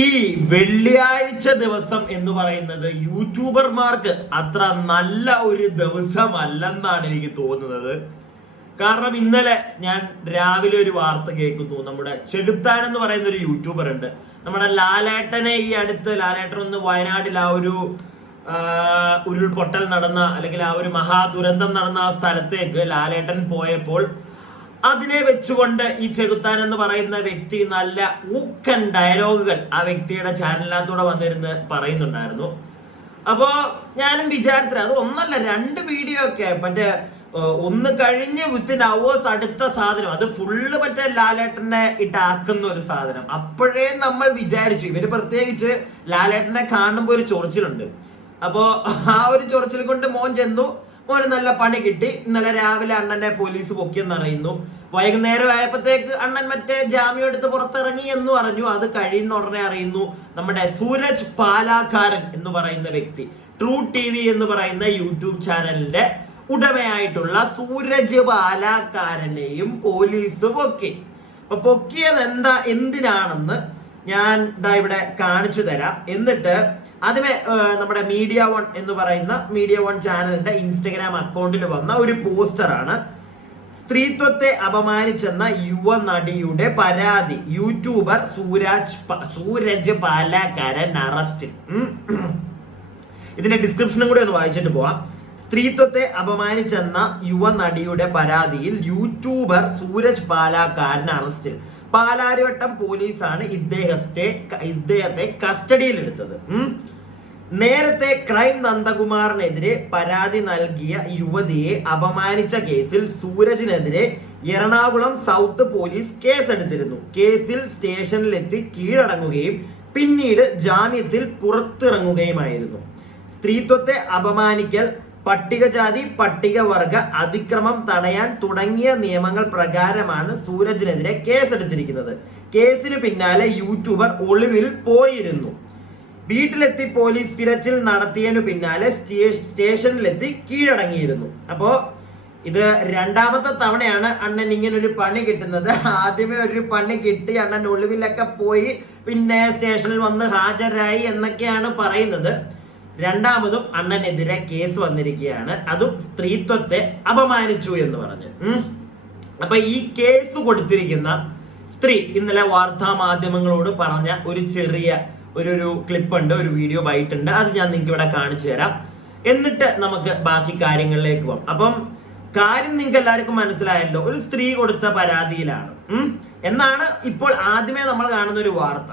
ഈ വെള്ളിയാഴ്ച ദിവസം എന്ന് പറയുന്നത് യൂട്യൂബർമാർക്ക് അത്ര നല്ല ഒരു ദിവസമല്ലെന്നാണ് എനിക്ക് തോന്നുന്നത്. കാരണം ഇന്നലെ ഞാൻ രാവിലെ ഒരു വാർത്ത കേൾക്കുന്നു. നമ്മുടെ ചെകുത്താൻ എന്ന് പറയുന്ന ഒരു യൂട്യൂബർ ഉണ്ട്. നമ്മുടെ ലാലേട്ടനെ ഈ അടുത്ത് ലാലേട്ടൻ ഒന്ന് വയനാട്ടിൽ ആ ഒരു ഉരുൾപൊട്ടൽ നടന്ന അല്ലെങ്കിൽ ആ ഒരു മഹാദുരന്തം നടന്ന ആ സ്ഥലത്തേക്ക് ലാലേട്ടൻ പോയപ്പോൾ അതിനെ വെച്ചുകൊണ്ട് ഈ ചെകുത്താൻ എന്ന് പറയുന്ന വ്യക്തി നല്ല ഊക്കൻ ഡയലോഗുകൾ ആ വ്യക്തിയുടെ ചാനലിനകത്തൂടെ വന്നിരുന്ന് പറയുന്നുണ്ടായിരുന്നു. അപ്പോ ഞാനും വിചാരിച്ചത് അത് ഒന്നല്ല 2 വീഡിയോ ഒക്കെ മറ്റേ ഒന്ന് കഴിഞ്ഞ് വിത്തിൻ അവേഴ്സ് അടുത്ത സാധനം അത് ഫുള്ള് മറ്റേ ലാലേട്ടനെ ഇട്ടാക്കുന്ന ഒരു സാധനം. അപ്പോഴേ നമ്മൾ വിചാരിച്ചു ഇവര് പ്രത്യേകിച്ച് ലാലേട്ടനെ കാണുമ്പോൾ ഒരു ചൊറിച്ചിലുണ്ട്. അപ്പോ ആ ഒരു ചൊറിച്ചിൽ കൊണ്ട് മോൻ ചെന്നു, മോന് നല്ല പണി കിട്ടി. ഇന്നലെ രാവിലെ അണ്ണനെ പോലീസ് പൊക്കിയെന്ന് അറിയുന്നു. വൈകുന്നേരം ആയപ്പോഴത്തേക്ക് അണ്ണൻ മറ്റേ ജാമ്യം എടുത്ത് പുറത്തിറങ്ങി എന്ന് പറഞ്ഞു. അത് കഴിയുന്ന ഉടനെ അറിയുന്നു നമ്മുടെ സൂരജ് പാലാക്കാരൻ എന്ന് പറയുന്ന വ്യക്തി, ട്രൂ TV എന്ന് പറയുന്ന യൂട്യൂബ് ചാനലിന്റെ ഉടമയായിട്ടുള്ള സൂരജ് പാലാക്കാരനെയും പോലീസ് പൊക്കി. അപ്പൊ പൊക്കിയത് എന്തിനാണെന്ന് ഞാൻ ഇവിടെ കാണിച്ചു തരാം. എന്നിട്ട് ആദ്യമേ നമ്മുടെ മീഡിയ വൺ എന്ന് പറയുന്ന മീഡിയ വൺ ചാനലിന്റെ ഇൻസ്റ്റഗ്രാം അക്കൗണ്ടിൽ വന്ന ഒരു പോസ്റ്ററാണ്. സ്ത്രീത്വത്തെ അപമാനിച്ചെന്ന യുവ നടിയുടെ പരാതി, യൂട്യൂബർ സൂരജ് പാലാക്കാരൻ അറസ്റ്റ്. ഇതിന്റെ ഡിസ്ക്രിപ്ഷനും കൂടി ഒന്ന് വായിച്ചിട്ട് പോവാം. സ്ത്രീത്വത്തെ അപമാനിച്ചെന്ന യുവ നടിയുടെ പരാതിയിൽ യൂട്യൂബർ സൂരജ് പാലാക്കാരൻ അറസ്റ്റിൽ. പാലാരിവട്ടം പോലീസാണ് ഇദ്ദേഹത്തെ കസ്റ്റഡിയിലെടുത്തത്. നേരത്തെ ക്രൈം നന്ദകുമാറിനെതിരെ പരാതി നൽകിയ യുവതിയെ അപമാനിച്ച കേസിൽ സൂരജിനെതിരെ എറണാകുളം സൗത്ത് പോലീസ് കേസെടുത്തിരുന്നു. കേസിൽ സ്റ്റേഷനിലെത്തി കീഴടങ്ങുകയും പിന്നീട് ജാമ്യത്തിൽ പുറത്തിറങ്ങുകയുമായിരുന്നു. സ്ത്രീത്വത്തെ അപമാനിക്കൽ, പട്ടികജാതി പട്ടികവർഗ അതിക്രമം തടയാൻ തുടങ്ങിയ നിയമങ്ങൾ പ്രകാരമാണ് സൂരജിനെതിരെ കേസെടുത്തിരിക്കുന്നത്. കേസിന് പിന്നാലെ യൂട്യൂബർ ഒളിവിൽ പോയിരുന്നു. വീട്ടിലെത്തി പോലീസ് തിരച്ചിൽ നടത്തിയതിനു പിന്നാലെ സ്റ്റേഷനിലെത്തി കീഴടങ്ങിയിരുന്നു. അപ്പോ ഇത് 2ാമത്തെ തവണയാണ് അണ്ണൻ ഇങ്ങനെ ഒരു പണി കിട്ടുന്നത്. ആദ്യമേ ഒരു പണി കിട്ടി, അണ്ണൻ ഒളിവിലൊക്കെ പോയി, പിന്നെ സ്റ്റേഷനിൽ വന്ന് ഹാജരായി എന്നൊക്കെയാണ് പറയുന്നത്. 2ാമതും അണ്ണനെതിരെ കേസ് വന്നിരിക്കുകയാണ്. അതും സ്ത്രീത്വത്തെ അപമാനിച്ചു എന്ന് പറഞ്ഞ്. അപ്പൊ ഈ കേസ് കൊടുത്തിരിക്കുന്ന സ്ത്രീ ഇന്നലെ വാർത്താ മാധ്യമങ്ങളോട് പറഞ്ഞ ഒരു ചെറിയ ഒരു ക്ലിപ്പ് ഉണ്ട്, ഒരു വീഡിയോ ബൈറ്റ് ഉണ്ട്. അത് ഞാൻ നിങ്ങൾക്ക് ഇവിടെ കാണിച്ചു തരാം. എന്നിട്ട് നമുക്ക് ബാക്കി കാര്യങ്ങളിലേക്ക് പോകാം. അപ്പം കാര്യം നിങ്ങൾക്ക് എല്ലാവർക്കും മനസ്സിലായല്ലോ. ഒരു സ്ത്രീ കൊടുത്ത പരാതിയിലാണ് എന്നാണ് ഇപ്പോൾ ആദ്യമേ നമ്മൾ കാണുന്ന ഒരു വാർത്ത.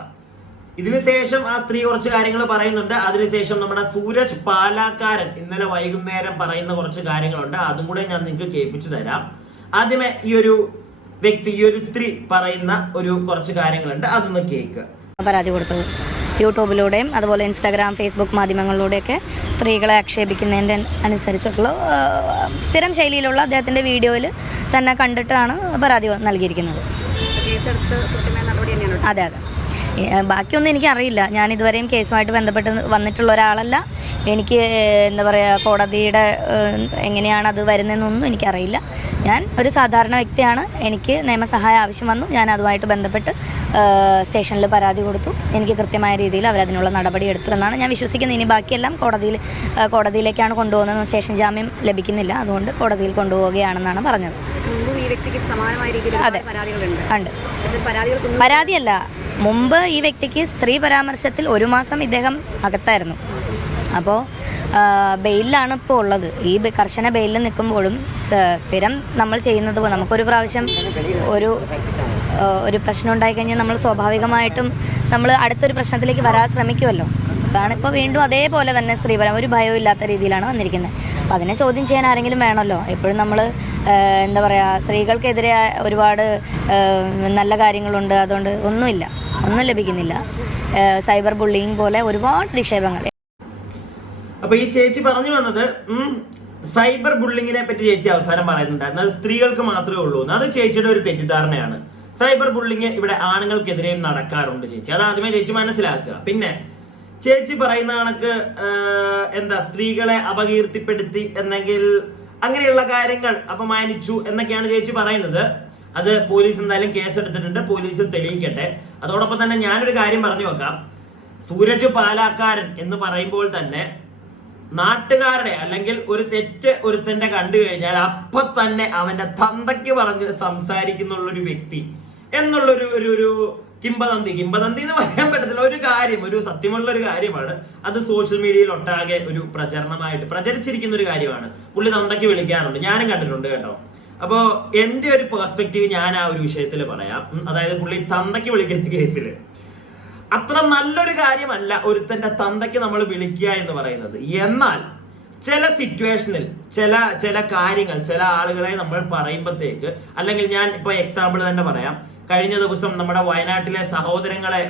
ഇതിനുശേഷം ആ സ്ത്രീ കുറച്ച് കാര്യങ്ങൾ പറയുന്നുണ്ട്. അതിനുശേഷം നമ്മുടെ സൂരജ് പാലാക്കാരൻ ഇന്നലെ വൈകുന്നേരം പറയുന്ന കുറച്ച് കാര്യങ്ങളുണ്ട്. അതും കൂടെ ഞാൻ നിങ്ങൾക്ക് കേൾപ്പിച്ചു തരാം. ആദ്യമേ ഈ ഒരു വ്യക്തി, ഈ ഒരു സ്ത്രീ പറയുന്ന ഒരു കുറച്ച് കാര്യങ്ങളുണ്ട്, അതൊന്ന് കേൾക്കുക. പരാതി കൊടുത്തത് യൂട്യൂബിലൂടെയും അതുപോലെ ഇൻസ്റ്റാഗ്രാം, ഫേസ്ബുക്ക് മാധ്യമങ്ങളിലൂടെയൊക്കെ സ്ത്രീകളെ ആക്ഷേപിക്കുന്നതിൻ്റെ അനുസരിച്ചിട്ടുള്ള സ്ഥിരം ശൈലിയിലുള്ള അദ്ദേഹത്തിൻ്റെ വീഡിയോയിൽ തന്നെ കണ്ടിട്ടാണ് പരാതി നൽകിയിരിക്കുന്നത്. അതെ അതെ, ബാക്കിയൊന്നും എനിക്കറിയില്ല. ഞാൻ ഇതുവരെയും കേസുമായിട്ട് ബന്ധപ്പെട്ട് വന്നിട്ടുള്ള ഒരാളല്ല. എനിക്ക് എന്താ പറയുക, കോടതിയുടെ എങ്ങനെയാണ് അത് വരുന്നതെന്നൊന്നും എനിക്കറിയില്ല. ഞാൻ ഒരു സാധാരണ വ്യക്തിയാണ്. എനിക്ക് നിയമസഹായം ആവശ്യം വന്നു. ഞാൻ അതുമായിട്ട് ബന്ധപ്പെട്ട് സ്റ്റേഷനിൽ പരാതി കൊടുത്തു. എനിക്ക് കൃത്യമായ രീതിയിൽ അവരതിനുള്ള നടപടി എടുത്തു എന്നാണ് ഞാൻ വിശ്വസിക്കുന്നത്. ഇനി ബാക്കിയെല്ലാം കോടതിയിലേക്കാണ് കൊണ്ടുപോകുന്നത്. സ്റ്റേഷൻ ജാമ്യം ലഭിക്കുന്നില്ല, അതുകൊണ്ട് കോടതിയിൽ കൊണ്ടുപോവുകയാണെന്നാണ് പറഞ്ഞത്. അതെ, ഉണ്ട്. പരാതിയല്ല, മുമ്പ് ഈ വ്യക്തിക്ക് സ്ത്രീ പരാമർശത്തിൽ 1 മാസം ഇദ്ദേഹം അകത്തായിരുന്നു. അപ്പോൾ ബെയിലാണ് ഇപ്പോൾ ഉള്ളത്. ഈ കർശന ബെയിലിൽ നിൽക്കുമ്പോഴും സ്ഥിരം നമ്മൾ ചെയ്യുന്നത് നമുക്കൊരു പ്രാവശ്യം ഒരു പ്രശ്നം ഉണ്ടായിക്കഴിഞ്ഞാൽ നമ്മൾ സ്വാഭാവികമായിട്ടും നമ്മൾ അടുത്തൊരു പ്രശ്നത്തിലേക്ക് വരാൻ ശ്രമിക്കുമല്ലോ. അതാണിപ്പോൾ വീണ്ടും അതേപോലെ തന്നെ സ്ത്രീപരം ഒരു ഭയവും ഇല്ലാത്ത രീതിയിലാണ് വന്നിരിക്കുന്നത്. അപ്പോൾ അതിനെ ചോദ്യം ചെയ്യാൻ ആരെങ്കിലും വേണമല്ലോ. എപ്പോഴും നമ്മൾ എന്താ പറയുക, സ്ത്രീകൾക്കെതിരെ ഒരുപാട് നല്ല കാര്യങ്ങളുണ്ട്, അതുകൊണ്ട് ഒന്നും ലഭിക്കുന്നില്ല. സൈബർ ബുള്ളിങ് പോലെ ഒരുപാട് അധിക്ഷേപങ്ങൾ. അപ്പൊ ഈ ചേച്ചി പറഞ്ഞു വന്നത് സൈബർ ബുള്ളിങ്ങിനെ പറ്റി ചേച്ചി അവസാനം പറയുന്നുണ്ടായിരുന്നു. അത് സ്ത്രീകൾക്ക് മാത്രമേ ഉള്ളൂ എന്ന്. അത് ചേച്ചിയുടെ ഒരു തെറ്റിദ്ധാരണയാണ്. സൈബർ ബുള്ളിങ് ഇവിടെ ആണുങ്ങൾക്കെതിരെയും നടക്കാറുണ്ട് ചേച്ചി. അത് ആദ്യമേ ചേച്ചി മനസ്സിലാക്കുക. പിന്നെ ചേച്ചി പറയുന്ന കണക്ക് സ്ത്രീകളെ അപകീർത്തിപ്പെടുത്തി എന്നെങ്കിൽ അങ്ങനെയുള്ള കാര്യങ്ങൾ അപമാനിച്ചു എന്നൊക്കെയാണ് ചേച്ചി പറയുന്നത്. അത് പോലീസ് എന്തായാലും കേസെടുത്തിട്ടുണ്ട്, പോലീസ് തെളിയിക്കട്ടെ. അതോടൊപ്പം തന്നെ ഞാനൊരു കാര്യം പറഞ്ഞു വെക്കാം, സൂരജ് പാലാക്കാരൻ എന്ന് പറയുമ്പോൾ തന്നെ നാട്ടുകാരുടെ അല്ലെങ്കിൽ ഒരു തെറ്റ് ഒരുത്തന്റെ കണ്ടു കഴിഞ്ഞാൽ അപ്പൊ തന്നെ അവന്റെ തന്തയ്ക്ക് പറഞ്ഞ് സംസാരിക്കുന്നുള്ളൊരു വ്യക്തി എന്നുള്ളൊരു ഒരു കിംബദന്തി എന്ന് പറയാൻ പറ്റത്തില്ല, ഒരു കാര്യം, ഒരു സത്യമുള്ള ഒരു കാര്യമാണ്. അത് സോഷ്യൽ മീഡിയയിൽ ഒട്ടാകെ ഒരു പ്രചരണമായിട്ട് പ്രചരിച്ചിരിക്കുന്ന ഒരു കാര്യമാണ്. പുള്ളി തന്തയ്ക്ക് വിളിക്കാറുണ്ട്, ഞാനും കണ്ടിട്ടുണ്ട് കേട്ടോ. അപ്പോ എന്റെ ഒരു പെർസ്പെക്റ്റീവ് ഞാൻ ആ ഒരു വിഷയത്തിൽ പറയാം. അതായത് പുള്ളി തന്തയ്ക്ക് വിളിക്കുന്ന കേസിൽ അത്ര നല്ലൊരു കാര്യമല്ല ഒരുത്തന്റെ തന്തയ്ക്ക് നമ്മൾ വിളിക്കുക എന്ന് പറയുന്നത്. എന്നാൽ ചില സിറ്റുവേഷനിൽ ചില കാര്യങ്ങൾ ചില ആളുകളെ നമ്മൾ പറയുമ്പോഴത്തേക്ക്, അല്ലെങ്കിൽ ഞാൻ ഇപ്പൊ എക്സാമ്പിൾ തന്നെ പറയാം, കഴിഞ്ഞ ദിവസം നമ്മുടെ വയനാട്ടിലെ സഹോദരങ്ങളെ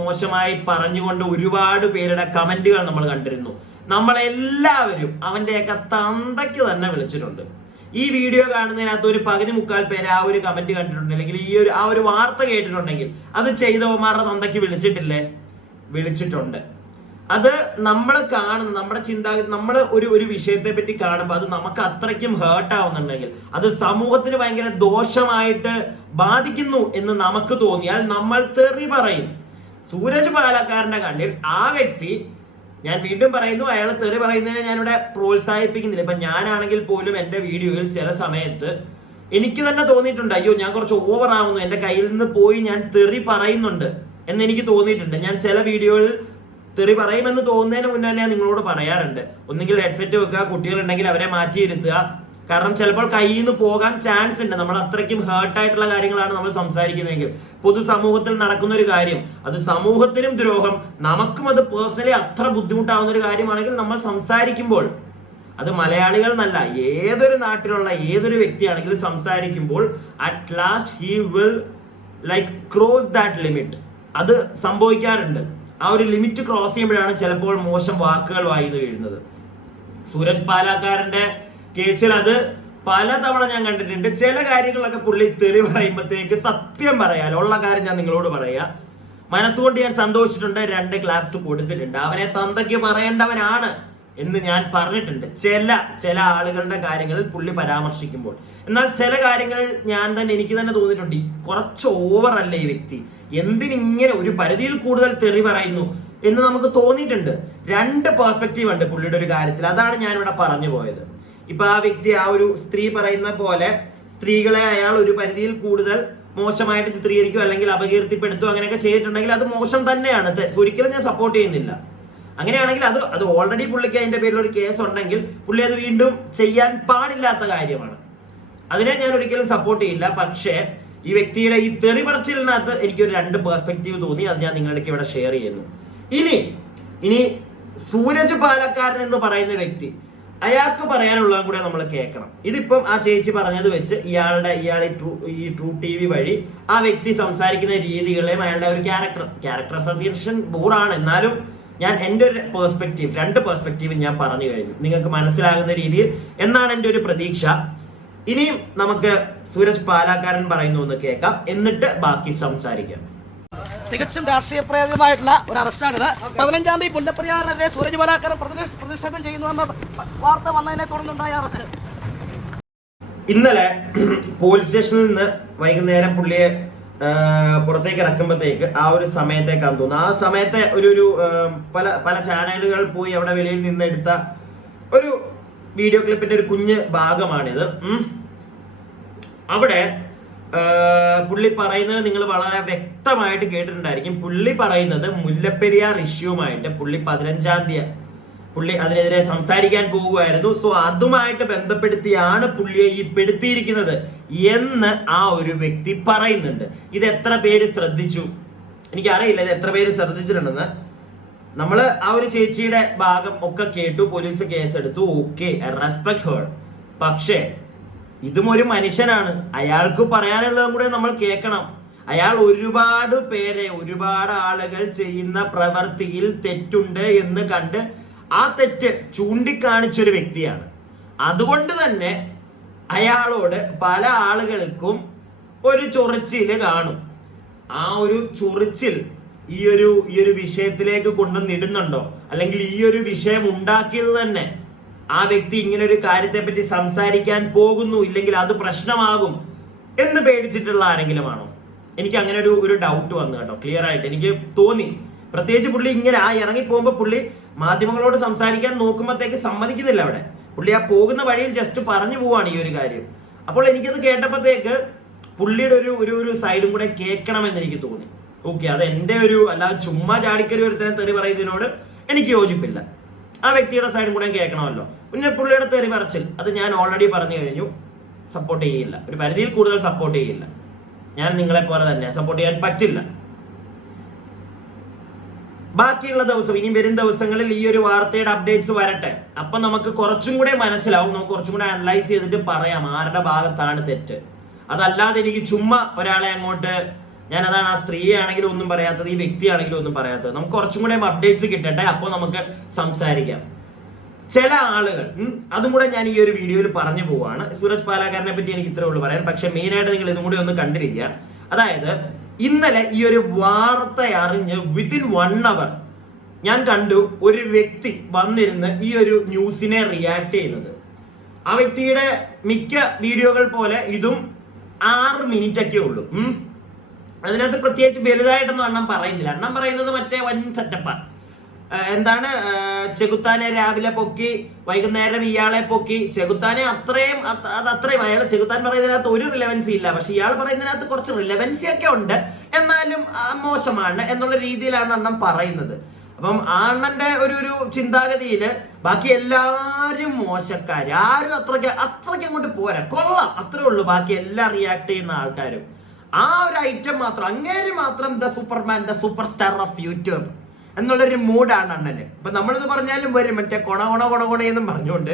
മോശമായി പറഞ്ഞുകൊണ്ട് ഒരുപാട് പേരുടെ കമന്റുകൾ നമ്മൾ കണ്ടിരുന്നു. നമ്മളെല്ലാവരും അവന്റെയൊക്കെ തന്തയ്ക്ക് തന്നെ വിളിച്ചിട്ടുണ്ട്. ഈ വീഡിയോ കാണുന്നതിനകത്ത് ഒരു 13-14 പേര് ആ ഒരു കമന്റ് കണ്ടിട്ടുണ്ട്, അല്ലെങ്കിൽ ആ ഒരു വാർത്ത കേട്ടിട്ടുണ്ടെങ്കിൽ അത് ചെയ്തവന്മാരുടെ തന്തയ്ക്ക് വിളിച്ചിട്ടുണ്ട്. അത് നമ്മൾ കാണുന്ന നമ്മുടെ ചിന്താഗതി, നമ്മൾ ഒരു വിഷയത്തെ പറ്റി കാണുമ്പോൾ അത് നമുക്ക് അത്രയ്ക്കും ഹേർട്ട് ആവുന്നുണ്ടെങ്കിൽ, അത് സമൂഹത്തിന് ഭയങ്കര ദോഷമായിട്ട് ബാധിക്കുന്നു എന്ന് നമുക്ക് തോന്നിയാൽ നമ്മൾ തെറി പറയും. സൂരജ് പാലക്കാരന്റെ കണ്ണിൽ ആ വ്യക്തി, ഞാൻ വീണ്ടും പറയുന്നു, അയാൾ തെറി പറയുന്നതിനെ ഞാനിവിടെ പ്രോത്സാഹിപ്പിക്കുന്നില്ല. ഇപ്പൊ ഞാനാണെങ്കിൽ പോലും എന്റെ വീഡിയോയിൽ ചില സമയത്ത് എനിക്ക് തന്നെ തോന്നിയിട്ടുണ്ട്, അയ്യോ ഞാൻ കുറച്ച് ഓവർ ആവുന്നു, എന്റെ കയ്യിൽ നിന്ന് പോയി ഞാൻ തെറി പറയുന്നുണ്ട് എന്ന് എനിക്ക് തോന്നിയിട്ടുണ്ട്. ഞാൻ ചില വീഡിയോയിൽ തെറി പറയുമെന്ന് തോന്നുന്നതിന് മുന്നേ ഞാൻ നിങ്ങളോട് പറയാറുണ്ട്, ഒന്നുകിൽ ഹെഡ്സെറ്റ് വെക്കുക, കുട്ടികളുണ്ടെങ്കിൽ അവരെ മാറ്റിയിരുത്തുക. കാരണം ചിലപ്പോൾ കയ്യിൽ നിന്ന് പോകാൻ ചാൻസ് ഉണ്ട്. നമ്മൾ അത്രയ്ക്കും ഹേർട്ട് ആയിട്ടുള്ള കാര്യങ്ങളാണ് നമ്മൾ സംസാരിക്കുന്നതെങ്കിൽ, പൊതുസമൂഹത്തിൽ നടക്കുന്ന ഒരു കാര്യം, അത് സമൂഹത്തിനും ദ്രോഹം, നമുക്കും അത് പേഴ്സണലി അത്ര ബുദ്ധിമുട്ടാവുന്ന ഒരു കാര്യമാണെങ്കിൽ നമ്മൾ സംസാരിക്കുമ്പോൾ, അത് മലയാളികൾ എന്നല്ല, ഏതൊരു നാട്ടിലുള്ള ഏതൊരു വ്യക്തിയാണെങ്കിലും സംസാരിക്കുമ്പോൾ at last he will like cross that limit. അത് സംഭവിക്കാറുണ്ട്. ആ ഒരു ലിമിറ്റ് ക്രോസ് ചെയ്യുമ്പോഴാണ് ചിലപ്പോൾ മോശം വാക്കുകൾ വായിന്ന് വീഴുന്നത്. സൂരജ് പാലാക്കാരന്റെ കേസിൽ അത് പലതവണ ഞാൻ കണ്ടിട്ടുണ്ട്. ചില കാര്യങ്ങളൊക്കെ പുള്ളി തെറി പറയുമ്പോഴത്തേക്ക് സത്യം പറയാലോ ഉള്ള കാര്യം ഞാൻ നിങ്ങളോട് പറയാ, മനസ്സുകൊണ്ട് ഞാൻ സന്തോഷിച്ചിട്ടുണ്ട്, 2 ക്ലാപ്സ് കൊടുത്തിട്ടുണ്ട്. അവനെ തന്തയ്ക്ക് പറയേണ്ടവനാണ് എന്ന് ഞാൻ പറഞ്ഞിട്ടുണ്ട് ചില ആളുകളുടെ കാര്യങ്ങളിൽ പുള്ളി പരാമർശിക്കുമ്പോൾ. എന്നാൽ ചില കാര്യങ്ങൾ എനിക്ക് തന്നെ തോന്നിയിട്ടുണ്ട്, കുറച്ച് ഓവർ അല്ലേ ഈ വ്യക്തി, എന്തിനിങ്ങനെ ഒരു പരിധിയിൽ കൂടുതൽ തെറി പറയുന്നു എന്ന് നമുക്ക് തോന്നിയിട്ടുണ്ട്. 2 പെർസ്പെക്റ്റീവ് ഉണ്ട് പുള്ളിയുടെ ഒരു കാര്യത്തിൽ. അതാണ് ഞാൻ ഇവിടെ പറഞ്ഞു പോയത്. ഇപ്പൊ ആ വ്യക്തി ആ ഒരു സ്ത്രീ പറയുന്ന പോലെ സ്ത്രീകളെ അയാൾ ഒരു പരിധിയിൽ കൂടുതൽ മോശമായിട്ട് ചിത്രീകരിക്കുക അല്ലെങ്കിൽ അപകീർത്തിപ്പെടുത്തുക അങ്ങനെയൊക്കെ ചെയ്തിട്ടുണ്ടെങ്കിൽ അത് മോശം തന്നെയാണ്. ഒരിക്കലും ഞാൻ സപ്പോർട്ട് ചെയ്യുന്നില്ല. അങ്ങനെയാണെങ്കിൽ അത് ഓൾറെഡി പുള്ളിക്ക് അതിന്റെ പേരിൽ ഒരു കേസ് ഉണ്ടെങ്കിൽ പുള്ളി അത് വീണ്ടും ചെയ്യാൻ പാടില്ലാത്ത കാര്യമാണ്. അതിനെ ഞാൻ ഒരിക്കലും സപ്പോർട്ട് ചെയ്യില്ല. പക്ഷേ ഈ വ്യക്തിയുടെ ഈ തെറി പറച്ചിലിനകത്ത് എനിക്കൊരു 2 പെർസ്പെക്റ്റീവ് തോന്നി. അത് ഞാൻ നിങ്ങളുടെ ഇവിടെ ഷെയർ ചെയ്യുന്നു. ഇനി സൂരജ് പാലക്കാരൻ എന്ന് പറയുന്ന വ്യക്തി, അയാൾക്ക് പറയാനുള്ളതും കൂടെ നമ്മൾ കേൾക്കണം. ഇതിപ്പം ആ ചേച്ചി പറഞ്ഞത് വെച്ച് ഇയാളെ ഈ ട്രൂ TV വഴി ആ വ്യക്തി സംസാരിക്കുന്ന രീതികളെയും അയാളുടെ ഒരു ക്യാരക്ടർ അസോസിയേഷൻ ബോറാണ്. എന്നാലും ഞാൻ എൻ്റെ ഒരു പെർസ്പെക്റ്റീവ് 2 പെർസ്പെക്റ്റീവ് ഞാൻ പറഞ്ഞു കഴിഞ്ഞു, നിങ്ങൾക്ക് മനസ്സിലാകുന്ന രീതിയിൽ എന്നാണ് എൻ്റെ ഒരു പ്രതീക്ഷ. ഇനിയും നമുക്ക് സൂരജ് പാലാക്കാരൻ പറയുന്നു എന്ന് കേൾക്കാം, എന്നിട്ട് ബാക്കി സംസാരിക്കാം. തികച്ചും രാഷ്ട്രീയ പ്രേരിതമായിട്ടുള്ള ഒരു അറസ്റ്റാണിത്. 15-ാം തീയതി മുല്ലപ്പെരിയാറിനെതിരെ സൂരജ് പാലാക്കാരൻ പ്രതിഷേധം ചെയ്യുന്നുവെന്ന വാർത്ത വന്നതിനെ തുടർന്നുണ്ടായ അറസ്റ്റ്. ഇന്നലെ പോലീസ് സ്റ്റേഷനിൽ നിന്ന് വൈകുന്നേരം പുള്ളിയെ പുറത്തേക്ക് ഇറക്കുമ്പോഴത്തേക്ക് ആ ഒരു സമയത്തേക്കാന്ന് തോന്നുന്നു. ആ സമയത്തെ ഒരു പല ചാനലുകൾ പോയി അവിടെ വെളിയിൽ നിന്ന് എടുത്ത ഒരു വീഡിയോ ക്ലിപ്പിന്റെ ഒരു കുഞ്ഞ് ഭാഗമാണിത്. അവിടെ പുള്ളി പറയുന്നത് നിങ്ങൾ വളരെ വ്യക്തമായിട്ട് കേട്ടിട്ടുണ്ടായിരിക്കും. പുള്ളി പറയുന്നത് മുല്ലപ്പെരിയാർ ഇഷ്യൂമായിട്ട് പുള്ളി 15-ാം തീയതി പുള്ളി അതിനെതിരെ സംസാരിക്കാൻ പോവുകയായിരുന്നു. സോ അതുമായിട്ട് ബന്ധപ്പെടുത്തിയാണ് പുള്ളിയെ ഈ പെടുത്തിയിരിക്കുന്നത് എന്ന് ആ ഒരു വ്യക്തി പറയുന്നുണ്ട്. ഇത് എത്ര പേര് ശ്രദ്ധിച്ചു എനിക്കറിയില്ല, ഇത് എത്ര പേര് ശ്രദ്ധിച്ചിട്ടുണ്ടെന്ന്. നമ്മള് ആ ഒരു ചേച്ചിയുടെ ഭാഗം ഒക്കെ കേട്ടു, പോലീസ് കേസെടുത്തു, ഓക്കെ, റെസ്പെക്ട് ഹേർ. പക്ഷേ ഇതും ഒരു മനുഷ്യനാണ്, അയാൾക്ക് പറയാനുള്ളതും കൂടെ നമ്മൾ കേൾക്കണം. അയാൾ ഒരുപാട് ആളുകൾ ചെയ്യുന്ന പ്രവൃത്തിയിൽ തെറ്റുണ്ട് എന്ന് കണ്ട് ആ തെറ്റ് ചൂണ്ടിക്കാണിച്ചൊരു വ്യക്തിയാണ്. അതുകൊണ്ട് തന്നെ അയാളോട് പല ആളുകൾക്കും ഒരു ചൊറിച്ചില് കാണും. ആ ഒരു ചൊറിച്ചിൽ ഈ ഒരു വിഷയത്തിലേക്ക് കൊണ്ടുവന്നിടുന്നുണ്ടോ, അല്ലെങ്കിൽ ഈ ഒരു വിഷയം ഉണ്ടാക്കിയത് തന്നെ ആ വ്യക്തി ഇങ്ങനെ ഒരു കാര്യത്തെ പറ്റി സംസാരിക്കാൻ പോകുന്നു, ഇല്ലെങ്കിൽ അത് പ്രശ്നമാകും എന്ന് പേടിച്ചിട്ടുള്ള ആരെങ്കിലും ആണോ? എനിക്ക് അങ്ങനെ ഒരു ഡൗട്ട് വന്നു കേട്ടോ. ക്ലിയർ ആയിട്ട് എനിക്ക് തോന്നി. പ്രത്യേകിച്ച് പുള്ളി ഇങ്ങനെ ഇറങ്ങി പോകുമ്പോൾ പുള്ളി മാധ്യമങ്ങളോട് സംസാരിക്കാൻ നോക്കുമ്പോഴത്തേക്ക് സമ്മതിക്കുന്നില്ല അവിടെ. പുള്ളി ആ പോകുന്ന വഴിയിൽ ജസ്റ്റ് പറഞ്ഞു പോവാണ് ഈ ഒരു കാര്യം. അപ്പോൾ എനിക്കത് കേട്ടപ്പോഴത്തേക്ക് പുള്ളിയുടെ ഒരു സൈഡും കൂടെ കേൾക്കണമെന്ന് എനിക്ക് തോന്നി. ഓക്കെ, അത് എൻ്റെ അല്ലാതെ ചുമ്മാ ചാടിക്കറി ഒരുത്തനെ തെറി പറയുന്നതിനോട് എനിക്ക് യോജിപ്പില്ല. ആ വ്യക്തിയുടെ സൈഡും കൂടെ കേൾക്കണമല്ലോ. പിന്നെ പുള്ളിയുടെ തെറി പറച്ചിൽ അത് ഞാൻ ഓൾറെഡി പറഞ്ഞു കഴിഞ്ഞു, സപ്പോർട്ട് ചെയ്യില്ല. ഒരു പരിധിയിൽ കൂടുതൽ സപ്പോർട്ട് ചെയ്യില്ല. ഞാൻ നിങ്ങളെ പോലെ തന്നെ സപ്പോർട്ട് ചെയ്യാൻ പറ്റില്ല. ബാക്കിയുള്ള ദിവസം ഇനി വരും ദിവസങ്ങളിൽ ഈ ഒരു വാർത്തയുടെ അപ്ഡേറ്റ്സ് വരട്ടെ. അപ്പൊ നമുക്ക് കുറച്ചും കൂടെ മനസ്സിലാവും, നമുക്ക് കുറച്ചും കൂടെ അനലൈസ് ചെയ്തിട്ട് പറയാം ആരുടെ ഭാഗത്താണ് തെറ്റ്. അതല്ലാതെ എനിക്ക് ചുമ്മാ ഒരാളെ അങ്ങോട്ട് അതാണ് ആ സ്ത്രീയെ ആണെങ്കിലും ഒന്നും പറയാത്തത്, ഈ വ്യക്തിയാണെങ്കിലും ഒന്നും പറയാത്തത്. നമുക്ക് കുറച്ചും കൂടെ അപ്ഡേറ്റ്സ് കിട്ടട്ടെ, അപ്പോൾ നമുക്ക് സംസാരിക്കാം. ചില ആളുകൾ അതും കൂടെ ഞാൻ ഈ ഒരു വീഡിയോയിൽ പറഞ്ഞു പോവാണ്. സൂരജ് പാലാക്കാരനെ പറ്റി എനിക്ക് ഇത്രേ ഉള്ളൂ പറയാൻ. പക്ഷെ മെയിൻ ആയിട്ട് നിങ്ങൾ ഇതും കൂടി ഒന്ന് കണ്ടിരിക്കുക. അതായത് ഇന്നലെ ഈ ഒരു വാർത്ത അറിഞ്ഞ് വിത്തിൻ 1 hour ഞാൻ കണ്ടു ഒരു വ്യക്തി വന്നിരുന്ന് ഈ ഒരു ന്യൂസിനെ റിയാക്ട് ചെയ്യുന്നത്. ആ വ്യക്തിയുടെ മിക്ക വീഡിയോകൾ പോലെ ഇതും 6 മിനിറ്റ് ഒക്കെ ഉള്ളൂ. അതിനകത്ത് പ്രത്യേകിച്ച് വലുതായിട്ടൊന്നും അണ്ണൻ പറയുന്നില്ല. അണ്ണൻ പറയുന്നത് മറ്റേ വൻ സെറ്റപ്പാ. എന്താണ്, ചെകുത്താനെ രാവിലെ പൊക്കി, വൈകുന്നേരം ഇയാളെ പൊക്കി. ചെകുത്താനെ അത്രയും അയാൾ ചെകുത്താൻ പറയുന്നതിനകത്ത് ഒരു റിലവൻസി ഇല്ല. പക്ഷെ ഇയാൾ പറയുന്നതിനകത്ത് കുറച്ച് റിലവൻസി ഒക്കെ ഉണ്ട്, എന്നാലും മോശമാണ് എന്നുള്ള രീതിയിലാണ് അണ്ണൻ പറയുന്നത്. അപ്പം ആ അണ്ണന്റെ ഒരു ചിന്താഗതിയില് ബാക്കി എല്ലാരും മോശക്കാര്, ആരും അത്രയ്ക്ക് അങ്ങോട്ട് പോരാ, കൊള്ളാം, അത്രേ ഉള്ളൂ. ബാക്കി എല്ലാം റിയാക്ട് ചെയ്യുന്ന ആൾക്കാരും ആ ഒരു ഐറ്റം മാത്രം, അങ്ങേര് മാത്രം the Superman, the super star of YouTube എന്നുള്ളൊരു മൂഡാണ് അണ്ണന്. ഇപ്പൊ നമ്മളിത് പറഞ്ഞാലും വരും മറ്റേ കൊണയെന്നും പറഞ്ഞുകൊണ്ട്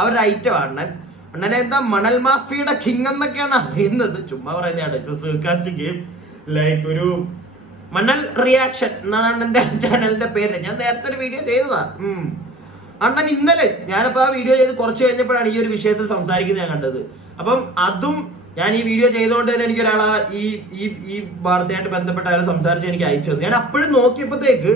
അവരുടെ ഐറ്റം അണ്ണനെ എന്താ മണൽ മാഫിയുടെ കിങ് എന്നൊക്കെയാണ് അറിയുന്നത്. ചുമ്മാ പറയുന്നതാണ്. ഗെയിം ലൈക്ക് ഒരു മണൽ റിയാക്ഷൻ എന്നാണ് അണ്ണന്റെ ചാനലിന്റെ പേര്. ഞാൻ നേരത്തെ ഒരു വീഡിയോ ചെയ്തതാ. അണ്ണൻ ഇന്നലെ ഞാനിപ്പോ ആ വീഡിയോ ചെയ്ത് കുറച്ച് കഴിഞ്ഞപ്പോഴാണ് ഈ ഒരു വിഷയത്തിൽ സംസാരിക്കുന്നത് ഞാൻ കണ്ടത്. അപ്പം അതും ഞാൻ ഈ വീഡിയോ ചെയ്തുകൊണ്ട് തന്നെ എനിക്ക് ഒരാളാ ഈ വാർത്തയായിട്ട് ബന്ധപ്പെട്ട അയാൾ സംസാരിച്ച് എനിക്ക് അയച്ചു തന്നു. ഞാൻ അപ്പോഴും നോക്കിയപ്പോഴത്തേക്ക്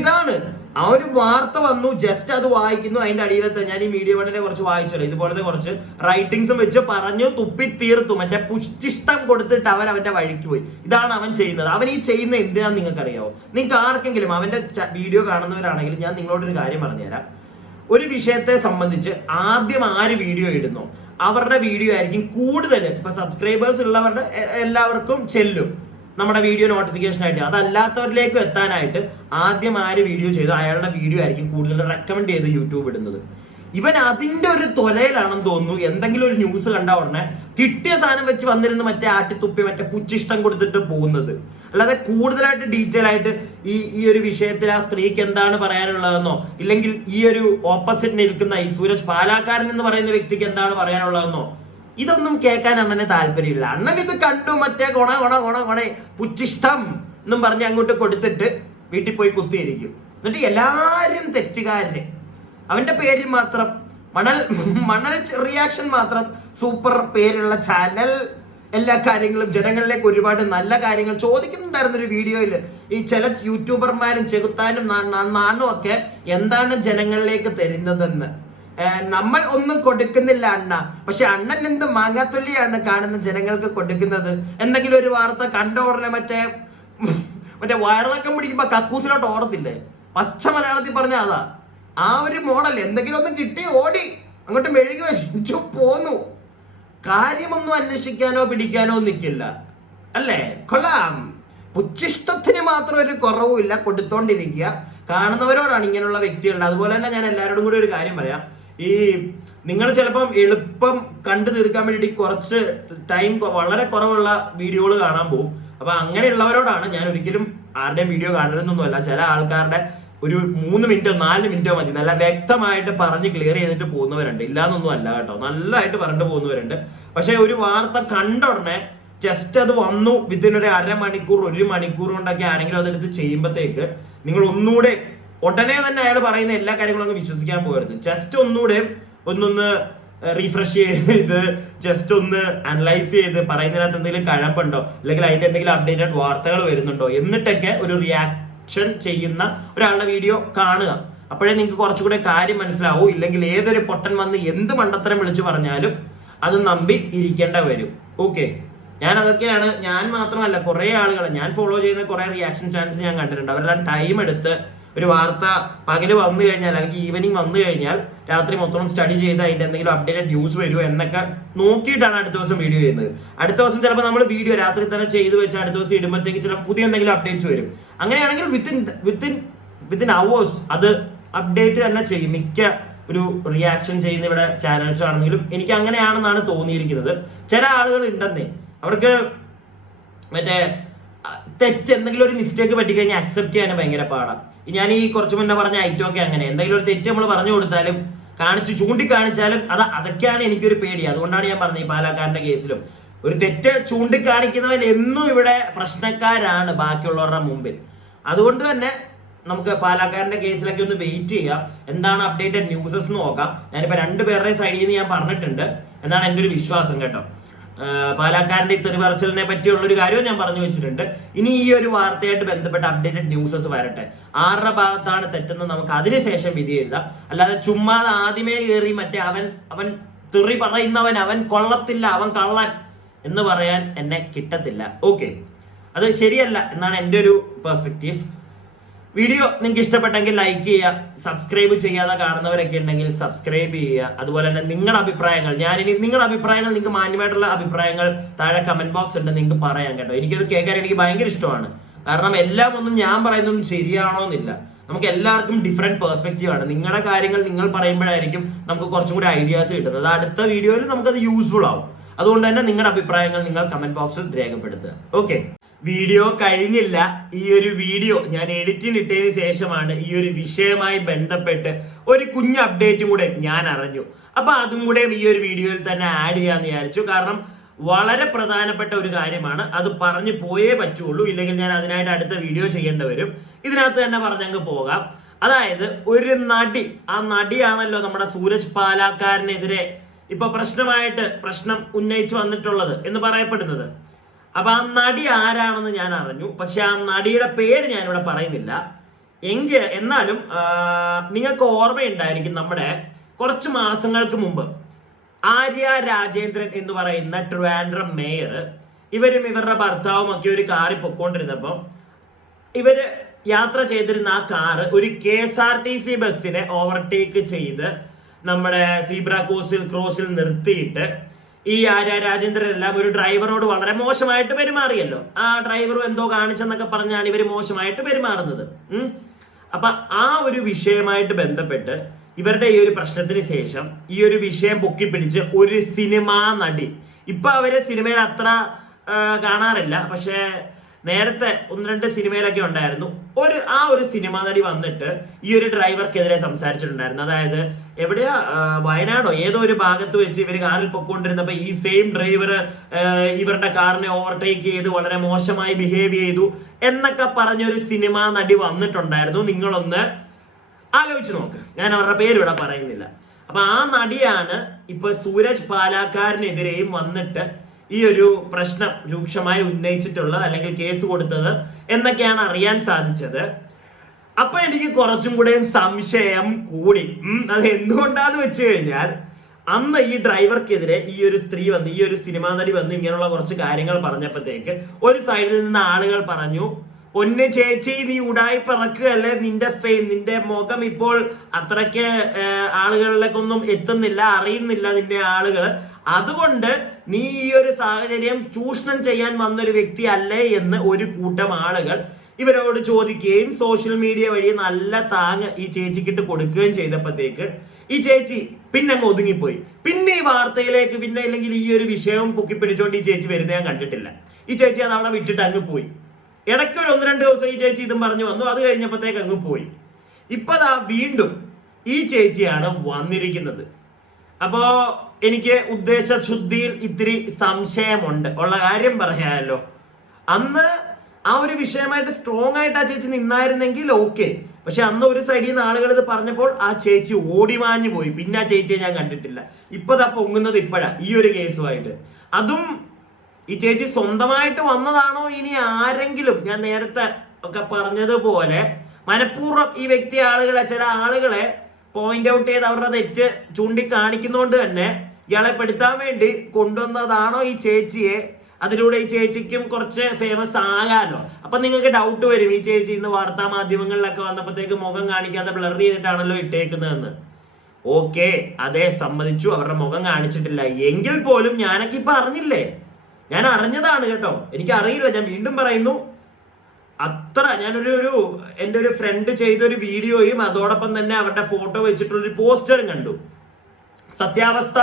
ഇതാണ് ആ ഒരു വാർത്ത വന്നു, ജസ്റ്റ് അത് വായിക്കുന്നു. അതിന്റെ അടിയിലത്തെ ഞാൻ ഈ മീഡിയ വണ്ണിനെ കുറച്ച് വായിച്ചല്ലോ, ഇതുപോലത്തെ കുറച്ച് റൈറ്റിംഗ്സും വെച്ച് പറഞ്ഞു തുപ്പി തീർത്തു. മറ്റേ പുഷ്ടിഷ്ടം കൊടുത്തിട്ട് അവന്റെ വഴിക്ക് പോയി. ഇതാണ് അവൻ ചെയ്യുന്നത്. അവൻ ഈ ചെയ്യുന്ന എന്തിനാന്ന് നിങ്ങൾക്ക് അറിയാവോ? നിങ്ങൾക്ക് ആർക്കെങ്കിലും അവന്റെ വീഡിയോ കാണുന്നവരാണെങ്കിലും ഞാൻ നിങ്ങളോടൊരു കാര്യം പറഞ്ഞുതരാം. ഒരു വിഷയത്തെ സംബന്ധിച്ച് ആദ്യം ആര് വീഡിയോ ഇടുന്നോ അവരുടെ വീഡിയോ ആയിരിക്കും കൂടുതൽ ഇപ്പൊ സബ്സ്ക്രൈബേഴ്സ് ഉള്ളവരുടെ എല്ലാവർക്കും ചെല്ലും നമ്മുടെ വീഡിയോ നോട്ടിഫിക്കേഷൻ ആയിട്ട്. അതല്ലാത്തവരിലേക്കും എത്താനായിട്ട് ആദ്യം ആര് വീഡിയോ ചെയ്തു അയാളുടെ വീഡിയോ ആയിരിക്കും കൂടുതൽ റെക്കമെൻഡ് ചെയ്ത് യൂട്യൂബ് ഇടുന്നത്. ഇവൻ അതിന്റെ ഒരു തൊലയിലാണെന്ന് തോന്നുന്നു. എന്തെങ്കിലും ഒരു ന്യൂസ് കണ്ട ഉടനെ കിട്ടിയ സാധനം വെച്ച് വന്നിരുന്ന് മറ്റേ ആട്ടിത്തുപ്പി മറ്റേ പുച്ചിഷ്ടം കൊടുത്തിട്ട് പോകുന്നത്. അല്ലാതെ കൂടുതലായിട്ട് ഡീറ്റെയിൽ ആയിട്ട് ഈ ഒരു വിഷയത്തിൽ ആ സ്ത്രീക്ക് എന്താണ് പറയാനുള്ളതെന്നോ, ഇല്ലെങ്കിൽ ഈ ഒരു ഓപ്പോസിറ്റ് നിൽക്കുന്ന ഈ സൂരജ് പാലാക്കാരൻ എന്ന് പറയുന്ന വ്യക്തിക്ക് എന്താണ് പറയാനുള്ളതെന്നോ ഇതൊന്നും കേൾക്കാൻ അണ്ണന് താല്പര്യമില്ല. അണ്ണൻ ഇത് കണ്ടു മറ്റേ കൊണേ പുച്ചിഷ്ടം എന്നും പറഞ്ഞ് അങ്ങോട്ട് കൊടുത്തിട്ട് വീട്ടിൽ പോയി കുത്തിയിരിക്കും. എന്നിട്ട് എല്ലാരും തെറ്റുകാരനെ അവന്റെ പേര് മാത്രം മണൽ റിയാക്ഷൻ മാത്രം സൂപ്പർ പേരുള്ള ചാനൽ, എല്ലാ കാര്യങ്ങളും ജനങ്ങളിലേക്ക് ഒരുപാട് നല്ല കാര്യങ്ങൾ ചോദിക്കുന്നുണ്ടായിരുന്നു ഒരു വീഡിയോയിൽ. ഈ ചില യൂട്യൂബർമാരും ചെകുത്താനും നാണും ഒക്കെ എന്താണ് ജനങ്ങളിലേക്ക് തരുന്നതെന്ന്. നമ്മൾ ഒന്നും കൊടുക്കുന്നില്ല അണ്ണ, പക്ഷെ അണ്ണൻ എന്ത് മാങ്ങാത്തൊല്ലിയാണ് കാണുന്ന ജനങ്ങൾക്ക് കൊടുക്കുന്നത്. എന്തെങ്കിലും ഒരു വാർത്ത കണ്ട ഉടനെ മറ്റേ വയറിളക്കം പിടിക്കുമ്പോ കക്കൂസിലോട്ട് ഓടത്തില്ലേ, പച്ച മലയാളത്തിൽ പറഞ്ഞ അതാ ആ ഒരു മോഡൽ. എന്തെങ്കിലും ഒന്നും കിട്ടി ഓടി അങ്ങോട്ട് മെഴുകി വെച്ചു പോന്നു. കാര്യമൊന്നും അന്വേഷിക്കാനോ പിടിക്കാനോ നിൽക്കില്ല അല്ലേ? കൊള്ളാം. പുച്ചിഷ്ടത്തിന് മാത്രം ഒരു കുറവുമില്ല, കൊടുത്തോണ്ടിരിക്കുക. കാണുന്നവരോടാണ് ഇങ്ങനെയുള്ള വ്യക്തികളുടെ. അതുപോലെ തന്നെ ഞാൻ എല്ലാവരോടും കൂടി ഒരു കാര്യം പറയാം. ഈ നിങ്ങൾ ചിലപ്പം എളുപ്പം കണ്ടു തീർക്കാൻ വേണ്ടി കുറച്ച് ടൈം വളരെ കുറവുള്ള വീഡിയോകൾ കാണാൻ പോകും. അപ്പൊ അങ്ങനെയുള്ളവരോടാണ് ഞാൻ ഒരിക്കലും ആരുടെയും വീഡിയോ കാണരുതെന്നൊന്നുമല്ല. ചില ആൾക്കാരുടെ ഒരു 3 മിനിറ്റോ 4 മിനിറ്റോ മതി നല്ല വ്യക്തമായിട്ട് പറഞ്ഞ് ക്ലിയർ ചെയ്തിട്ട് പോകുന്നവരുണ്ട്. ഇല്ലാന്നൊന്നും അല്ല കേട്ടോ, നല്ലതായിട്ട് പറഞ്ഞിട്ട് പോകുന്നവരുണ്ട്. പക്ഷെ ഒരു വാർത്ത കണ്ട ഉടനെ ജസ്റ്റ് അത് വന്നു വിത്തിൻ ഒരു 1/2 മണിക്കൂർ 1 മണിക്കൂർ കൊണ്ടൊക്കെ ആരെങ്കിലും അതെടുത്ത് ചെയ്യുമ്പോഴത്തേക്ക് നിങ്ങൾ ഒന്നുകൂടെ ഉടനെ തന്നെ അയാൾ പറയുന്ന എല്ലാ കാര്യങ്ങളും അങ്ങ് വിശ്വസിക്കാൻ പോകരുത്. ജസ്റ്റ് ഒന്നുകൂടെ ഒന്നൊന്ന് റീഫ്രഷ് ചെയ്ത് ജസ്റ്റ് ഒന്ന് അനലൈസ് ചെയ്ത് പറയുന്നതിനകത്ത് എന്തെങ്കിലും കഴമ്പുണ്ടോ, അല്ലെങ്കിൽ അതിന്റെ എന്തെങ്കിലും അപ്ഡേറ്റഡ് വാർത്തകൾ വരുന്നുണ്ടോ എന്നിട്ടൊക്കെ ഒരു റിയാക്ഷൻ ചെയ്യുന്ന ഒരാളുടെ വീഡിയോ കാണുക. അപ്പോഴേ നിങ്ങൾക്ക് കുറച്ചുകൂടെ കാര്യം മനസ്സിലാവൂ. ഇല്ലെങ്കിൽ ഏതൊരു പൊട്ടൻ വന്ന് എന്ത് മണ്ടത്തരം വിളിച്ചു പറഞ്ഞാലും അത് നമ്പി ഇരിക്കേണ്ട വരും. ഓക്കെ, ഞാൻ അതൊക്കെയാണ്, ഞാൻ മാത്രമല്ല കുറെ ആളുകൾ ഞാൻ ഫോളോ ചെയ്യുന്ന കുറെ റിയാക്ഷൻ ചാനൽസ് ഞാൻ കണ്ടിട്ടുണ്ട്. അവരെല്ലാം ടൈം എടുത്ത് ഒരു വാർത്ത പകല് വന്നു കഴിഞ്ഞാൽ അല്ലെങ്കിൽ ഈവനിങ് വന്നു കഴിഞ്ഞാൽ രാത്രി മൊത്തം സ്റ്റഡി ചെയ്ത് അതിന്റെ എന്തെങ്കിലും അപ്ഡേറ്റഡ് ന്യൂസ് വരുമോ എന്നൊക്കെ നോക്കിയിട്ടാണ് അടുത്ത ദിവസം വീഡിയോ ചെയ്യുന്നത്. അടുത്ത ദിവസം ചിലപ്പോൾ നമ്മൾ വീഡിയോ രാത്രി തന്നെ ചെയ്ത് വെച്ച് അടുത്ത ദിവസം ഇടുമ്പോഴത്തേക്ക് ചിലപ്പോൾ പുതിയ എന്തെങ്കിലും അപ്ഡേറ്റ്സ് വരും. അങ്ങനെയാണെങ്കിൽ വിത്തിൻ അവേഴ്സ് അത് അപ്ഡേറ്റ് തന്നെ ചെയ്യും മിക്ക ഒരു റിയാക്ഷൻ ചെയ്യുന്ന ഇവിടെ ചാനൽസ് ആണെങ്കിലും. എനിക്ക് അങ്ങനെയാണെന്നാണ് തോന്നിയിരിക്കുന്നത്. ചില ആളുകൾ ഉണ്ടെന്നേ, അവർക്ക് മറ്റേ തെറ്റ് എന്തെങ്കിലും ഒരു മിസ്റ്റേക്ക് പറ്റിക്കഴിഞ്ഞാൽ അക്സെപ്റ്റ് ചെയ്യാൻ ഭയങ്കര പാടാണ്. ഞാൻ ഈ കുറച്ചു മുന്നേ പറഞ്ഞ ഐറ്റമൊക്കെ അങ്ങനെ എന്തെങ്കിലും ഒരു തെറ്റ് നമ്മൾ പറഞ്ഞു കൊടുത്താലും ചൂണ്ടിക്കാണിച്ചാലും അതൊക്കെയാണ് എനിക്കൊരു പേടി. അതുകൊണ്ടാണ് ഞാൻ പറഞ്ഞത് ഈ പാലക്കാടിന്റെ കേസിലും ഒരു തെറ്റ് ചൂണ്ടിക്കാണിക്കുന്നവൻ എന്നും ഇവിടെ പ്രശ്നക്കാരാണ് ബാക്കിയുള്ളവരുടെ മുമ്പിൽ. അതുകൊണ്ട് തന്നെ നമുക്ക് പാലക്കാടിന്റെ കേസിലൊക്കെ ഒന്ന് വെയിറ്റ് ചെയ്യാം, എന്താണ് അപ്ഡേറ്റഡ് ന്യൂസസ് നോക്കാം. ഞാനിപ്പോ രണ്ടുപേരുടെയും സൈഡിൽ നിന്ന് ഞാൻ പറഞ്ഞിട്ടുണ്ട് എന്നാണ് എൻ്റെ ഒരു വിശ്വാസം കേട്ടോ. പാലക്കാടിന്റെ ഇത്തരം പറച്ചിലിനെ പറ്റിയുള്ള ഒരു കാര്യവും ഞാൻ പറഞ്ഞു വെച്ചിട്ടുണ്ട്. ഇനി ഈ ഒരു വാർത്തയായിട്ട് ബന്ധപ്പെട്ട അപ്ഡേറ്റഡ് ന്യൂസസ് വരട്ടെ, ആരുടെ ഭാഗത്താണ് തെറ്റെന്ന് നമുക്ക് അതിനുശേഷം വിധി എഴുതാം. അല്ലാതെ ചുമ്മാ ആദ്യമേ കയറി മറ്റേ അവൻ തെറി പറയുന്നവൻ അവൻ കൊള്ളത്തില്ല അവൻ കള്ളൻ എന്ന് പറയാൻ എന്നെ കിട്ടത്തില്ല. ഓക്കെ, അത് ശരിയല്ല എന്നാണ് എൻ്റെ ഒരു പെർസ്പെക്റ്റീവ്. വീഡിയോ നിങ്ങൾക്ക് ഇഷ്ടപ്പെട്ടെങ്കിൽ ലൈക്ക് ചെയ്യുക, സബ്സ്ക്രൈബ് ചെയ്യാതെ കാണുന്നവരൊക്കെ ഉണ്ടെങ്കിൽ സബ്സ്ക്രൈബ് ചെയ്യുക. അതുപോലെ തന്നെ നിങ്ങളുടെ അഭിപ്രായങ്ങൾ നിങ്ങൾക്ക് മാന്യമായിട്ടുള്ള അഭിപ്രായങ്ങൾ താഴെ കമന്റ് ബോക്സ് ഉണ്ട്, നിങ്ങൾക്ക് പറയാം കേട്ടോ. എനിക്കത് കേൾക്കാൻ എനിക്ക് ഭയങ്കര ഇഷ്ടമാണ്. കാരണം എല്ലാം ഒന്നും ഞാൻ പറയുന്നൊന്നും ശരിയാണോ എന്നില്ല, നമുക്ക് എല്ലാവർക്കും ഡിഫറെന്റ് പെർസ്പെക്റ്റീവ് ആണ്. നിങ്ങളുടെ കാര്യങ്ങൾ നിങ്ങൾ പറയുമ്പോഴായിരിക്കും നമുക്ക് കുറച്ചും കൂടി ഐഡിയാസ് കിട്ടുന്നത്. അടുത്ത വീഡിയോയിൽ നമുക്കത് യൂസ്ഫുൾ ആവും. അതുകൊണ്ട് തന്നെ നിങ്ങളുടെ അഭിപ്രായങ്ങൾ നിങ്ങൾ കമന്റ് ബോക്സിൽ രേഖപ്പെടുത്തുക. ഓക്കെ, വീഡിയോ കഴിഞ്ഞില്ല. ഈ ഒരു വീഡിയോ ഞാൻ എഡിറ്റിന് ഇട്ടതിന് ശേഷമാണ് ഈ ഒരു വിഷയവുമായി ബന്ധപ്പെട്ട് ഒരു കുഞ്ഞ് അപ്ഡേറ്റും കൂടെ ഞാൻ അറിഞ്ഞു. അപ്പൊ അതും കൂടെ ഈ ഒരു വീഡിയോയിൽ തന്നെ ആഡ് ചെയ്യാന്ന് വിചാരിച്ചു. കാരണം വളരെ പ്രധാനപ്പെട്ട ഒരു കാര്യമാണ്, അത് പറഞ്ഞു പോയേ പറ്റുള്ളൂ, ഇല്ലെങ്കിൽ ഞാൻ അതിനായിട്ട് അടുത്ത വീഡിയോ ചെയ്യേണ്ടി വരും. ഇതിനകത്ത് തന്നെ പറഞ്ഞങ്ങ് പോകാം. അതായത് ഒരു നടി, ആ നടിയാണല്ലോ നമ്മുടെ സൂരജ് പാലാക്കാരനെതിരെ ഇപ്പൊ പ്രശ്നം ഉന്നയിച്ചു വന്നിട്ടുള്ളത് എന്ന് പറയപ്പെടുന്നത്. അപ്പൊ ആ നടി ആരാണെന്ന് ഞാൻ അറിഞ്ഞു. പക്ഷെ ആ നടിയുടെ പേര് ഞാൻ ഇവിടെ പറയുന്നില്ല. എന്നാലും നിങ്ങൾക്ക് ഓർമ്മയുണ്ടായിരിക്കും, നമ്മുടെ കുറച്ച് മാസങ്ങൾക്ക് മുമ്പ് ആര്യ രാജേന്ദ്രൻ എന്ന് പറയുന്ന ട്രിവാൻഡ്രം മേയർ, ഇവരും ഇവരുടെ ഭർത്താവും ഒക്കെ ഒരു കാറിൽ പൊക്കോണ്ടിരുന്നപ്പോൾ ഇവര് യാത്ര ചെയ്തിരുന്ന ആ കാറ് ഒരു KSRTC ബസ്സിനെ ഓവർടേക്ക് ചെയ്ത് നമ്മുടെ സീബ്ര ക്രോസിൽ നിർത്തിയിട്ട് ഈ ആര്യ രാജേന്ദ്രൻ എല്ലാം ഒരു ഡ്രൈവറോട് വളരെ മോശമായിട്ട് പെരുമാറിയല്ലോ. ആ ഡ്രൈവർ എന്തോ കാണിച്ചെന്നൊക്കെ പറഞ്ഞാണ് ഇവര് മോശമായിട്ട് പെരുമാറുന്നത്. അപ്പൊ ആ ഒരു വിഷയമായിട്ട് ബന്ധപ്പെട്ട് ഇവരുടെ ഈ ഒരു പ്രശ്നത്തിന് ശേഷം ഈ ഒരു വിഷയം പൊക്കിപ്പിടിച്ച് ഒരു സിനിമാ നടി, ഇപ്പൊ അവര് സിനിമയിൽ അത്ര കാണാറില്ല, പക്ഷെ നേരത്തെ 1-2 സിനിമയിലൊക്കെ ഉണ്ടായിരുന്നു. ആ ഒരു സിനിമാ നടി വന്നിട്ട് ഈ ഒരു ഡ്രൈവർക്കെതിരെ സംസാരിച്ചിട്ടുണ്ടായിരുന്നു. അതായത് എവിടെയാ, വയനാടോ ഏതോ ഒരു ഭാഗത്ത് വെച്ച് ഇവർ കാറിൽ പൊക്കോണ്ടിരുന്നപ്പോ ഈ സെയിം ഡ്രൈവർ ഇവരുടെ കാറിനെ ഓവർടേക്ക് ചെയ്ത് വളരെ മോശമായി ബിഹേവ് ചെയ്തു എന്നൊക്കെ പറഞ്ഞൊരു സിനിമാ നടി വന്നിട്ടുണ്ടായിരുന്നു. നിങ്ങളൊന്ന് ആലോചിച്ച് നോക്ക്, ഞാൻ അവരുടെ പേര് ഇവിടെ പറയുന്നില്ല. അപ്പൊ ആ നടിയാണ് ഇപ്പൊ സൂരജ് പാലാക്കാരനെതിരെയും വന്നിട്ട് ഈ ഒരു പ്രശ്നം രൂക്ഷമായി ഉന്നയിച്ചിട്ടുള്ളത്, അല്ലെങ്കിൽ കേസ് കൊടുത്തത് എന്നൊക്കെയാണ് അറിയാൻ സാധിച്ചത്. അപ്പൊ എനിക്ക് കുറച്ചും കൂടെ സംശയം കൂടി. അത് എന്തുകൊണ്ടാന്ന് വെച്ച് കഴിഞ്ഞാൽ, അന്ന് ഈ ഡ്രൈവർക്കെതിരെ ഈ ഒരു സ്ത്രീ വന്ന്, ഈ ഒരു സിനിമാ നടി വന്ന് ഇങ്ങനെയുള്ള കുറച്ച് കാര്യങ്ങൾ പറഞ്ഞപ്പോഴത്തേക്ക് ഒരു സൈഡിൽ നിന്ന് ആളുകൾ പറഞ്ഞു, പൊന്ന് ചേച്ചി നീ ഉടായി പിറക്കുകയല്ലേ, നിന്റെ മുഖം ഇപ്പോൾ അത്രയ്ക്ക് ആളുകളിലേക്കൊന്നും എത്തുന്നില്ല, അറിയുന്നില്ല നിന്റെ ആളുകൾ, അതുകൊണ്ട് നീ ഈ ഒരു സാഹചര്യം ചൂഷണം ചെയ്യാൻ വന്നൊരു വ്യക്തി അല്ലേ എന്ന് ഒരു കൂട്ടം ആളുകൾ ഇവരോട് ചോദിക്കുകയും സോഷ്യൽ മീഡിയ വഴി നല്ല താങ്ങ് ഈ ചേച്ചിക്കിട്ട് കൊടുക്കുകയും ചെയ്തപ്പോഴത്തേക്ക് ഈ ചേച്ചി പിന്നെ അങ്ങ് ഒതുങ്ങിപ്പോയി. പിന്നെ ഈ വാർത്തയിലേക്ക് ഇല്ലെങ്കിൽ ഈ ഒരു വിഷയം പൊക്കിപ്പിടിച്ചോണ്ട് ഈ ചേച്ചി വരുന്നത് ഞാൻ കണ്ടിട്ടില്ല. ഈ ചേച്ചി അത് അവിടെ വിട്ടിട്ട് അങ്ങ് പോയി. ഇടയ്ക്ക് ഒരു 1-2 ദിവസം ഈ ചേച്ചി ഇതും പറഞ്ഞു വന്നു, അത് കഴിഞ്ഞപ്പോഴത്തേക്ക് അങ്ങ് പോയി. ഇപ്പതാ വീണ്ടും ഈ ചേച്ചിയാണ് വന്നിരിക്കുന്നത്. അപ്പോ എനിക്ക് ഉദ്ദേശശുദ്ധിയിൽ ഇത്തിരി സംശയമുണ്ട്. ഉള്ള കാര്യം പറയാമല്ലോ, അന്ന് ആ ഒരു വിഷയമായിട്ട് സ്ട്രോങ് ആയിട്ട് ആ ചേച്ചി നിന്നായിരുന്നെങ്കിൽ ഓക്കെ. പക്ഷെ അന്ന് ഒരു സൈഡിൽ നിന്ന് ആളുകൾ ഇത് പറഞ്ഞപ്പോൾ ആ ചേച്ചി ഓടിമാഞ്ഞു പോയി. പിന്നെ ആ ചേച്ചിയെ ഞാൻ കണ്ടിട്ടില്ല. ഇപ്പതാ പൊങ്ങുന്നത് ഇപ്പോഴാ ഈ ഒരു കേസുമായിട്ട്. അതും ഈ ചേച്ചി സ്വന്തമായിട്ട് വന്നതാണോ, ഇനി ആരെങ്കിലും, ഞാൻ നേരത്തെ ഒക്കെ പറഞ്ഞതുപോലെ മനഃപൂർവ്വം ഈ വ്യക്തി ചില ആളുകളെ പോയിന്റ് ഔട്ട് ചെയ്ത് അവരുടെ തെറ്റ് ചൂണ്ടിക്കാണിക്കുന്നതുകൊണ്ട് തന്നെ ഇയാളെ പെടുത്താൻ വേണ്ടി കൊണ്ടുവന്നതാണോ ഈ ചേച്ചിയെ, അതിലൂടെ ഈ ചേച്ചിക്കും കുറച്ച് ഫേമസ് ആകാലോ. അപ്പൊ നിങ്ങൾക്ക് ഡൗട്ട് വരും, ഈ ചേച്ചി ഇന്ന് വാർത്താ മാധ്യമങ്ങളിലൊക്കെ വന്നപ്പോഴത്തേക്ക് മുഖം കാണിക്കാതെ ബ്ലർ ചെയ്തിട്ടാണല്ലോ ഇട്ടേക്കുന്നതെന്ന്. ഓക്കെ, അതേ സമ്മതിച്ചു, അവരുടെ മുഖം കാണിച്ചിട്ടില്ല. എങ്കിൽ പോലും ഞാനൊക്കെ ഇപ്പൊ അറിഞ്ഞില്ലേ, ഞാൻ അറിഞ്ഞതാണ് കേട്ടോ, എനിക്ക് അറിയില്ല. ഞാൻ വീണ്ടും പറയുന്നു, അത്ര എൻ്റെ ഒരു ഫ്രണ്ട് ചെയ്തൊരു വീഡിയോയും അതോടൊപ്പം തന്നെ അവരുടെ ഫോട്ടോ വെച്ചിട്ടുള്ളൊരു പോസ്റ്ററും കണ്ടു. സത്യാവസ്ഥ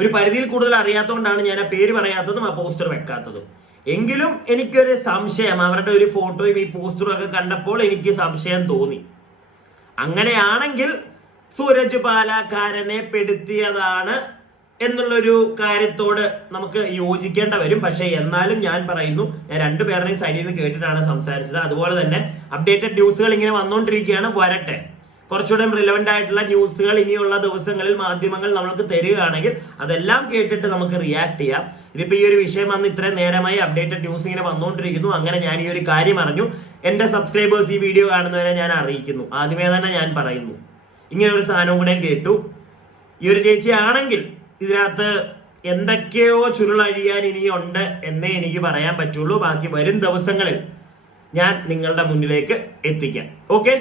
ഒരു പരിധിയിൽ കൂടുതൽ അറിയാത്തതുകൊണ്ടാണ് ഞാൻ ആ പേര് പറയാത്തതും ആ പോസ്റ്റർ വെക്കാത്തതും. എങ്കിലും എനിക്കൊരു സംശയം, അവരുടെ ഒരു ഫോട്ടോയും ഈ പോസ്റ്ററും ഒക്കെ കണ്ടപ്പോൾ എനിക്ക് സംശയം തോന്നി. അങ്ങനെയാണെങ്കിൽ സൂരജ് പാലാക്കാരനെ പെടുത്തിയതാണ് എന്നുള്ളൊരു കാര്യത്തോട് നമുക്ക് യോജിക്കേണ്ട വരും. പക്ഷെ എന്നാലും ഞാൻ പറയുന്നു, ഞാൻ രണ്ടുപേരുടെയും സൈഡിൽ നിന്ന് കേട്ടിട്ടാണ് സംസാരിച്ചത്. അതുപോലെ തന്നെ അപ്ഡേറ്റഡ് ന്യൂസുകൾ ഇങ്ങനെ വന്നുകൊണ്ടിരിക്കുകയാണ്, വരട്ടെ. കുറച്ചുകൂടെ റിലവന്റ് ആയിട്ടുള്ള ന്യൂസുകൾ ഇനിയുള്ള ദിവസങ്ങളിൽ മാധ്യമങ്ങൾ നമുക്ക് തരികയാണെങ്കിൽ അതെല്ലാം കേട്ടിട്ട് നമുക്ക് റിയാക്ട് ചെയ്യാം. ഇതിപ്പോ ഈ ഒരു വിഷയം വന്ന് ഇത്രയും നേരമായി അപ്ഡേറ്റഡ് ന്യൂസ് ഇങ്ങനെ വന്നുകൊണ്ടിരിക്കുന്നു. അങ്ങനെ ഞാൻ ഈ ഒരു കാര്യം അറിഞ്ഞു. എന്റെ സബ്സ്ക്രൈബേഴ്സ് ഈ വീഡിയോ കാണുന്നവരെ ഞാൻ അറിയിക്കുന്നു, ആദ്യമേ തന്നെ ഞാൻ പറയുന്നു, ഇങ്ങനെ ഒരു സാധനവും കൂടെ കേട്ടു. ഈ ഒരു ചേച്ചി ആണെങ്കിൽ ഇതിനകത്ത് എന്തൊക്കെയോ ചുരുളഴിയാൻ ഇനിയുണ്ട് എന്നേ എനിക്ക് പറയാൻ പറ്റുള്ളൂ. ബാക്കി വരും ദിവസങ്ങളിൽ ഞാൻ നിങ്ങളുടെ മുന്നിലേക്ക് എത്തിക്കാം. ഓക്കെ.